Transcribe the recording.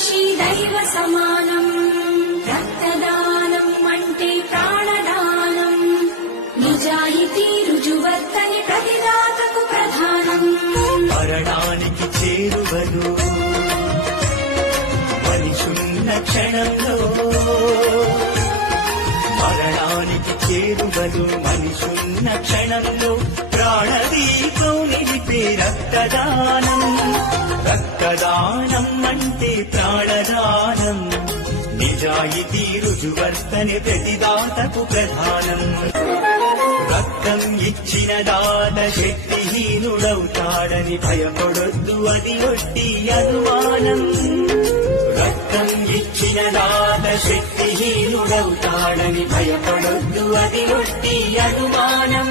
మనిషి దైవ సమానం. రక్తదానం అంటే ప్రాణదానం. నిజాయితీ రుజువర్తని ప్రతిదాతకు ప్రధానం. మరణానికి చేరువలు మనిషున్న క్షణంలో, మరణానికి చేరువలు మనిషున్న క్షణంలో ప్రాణదీపం నిలిపే రక్తదానం. రక్తదానం అంటే ప్రాణదానం. నిజాయితీ రుజువర్తని ప్రతిదాతకు ప్రధానం. రక్తం ఇచ్చిన దాత శక్తిహీనుడవుతాడని భయపడొద్దు, అది ఒట్టి అనుమానం. రక్తం ఇచ్చిన దాత శక్తిహీనుడవుతాడని భయపడొద్దు, అది ఒట్టి అనుమానం.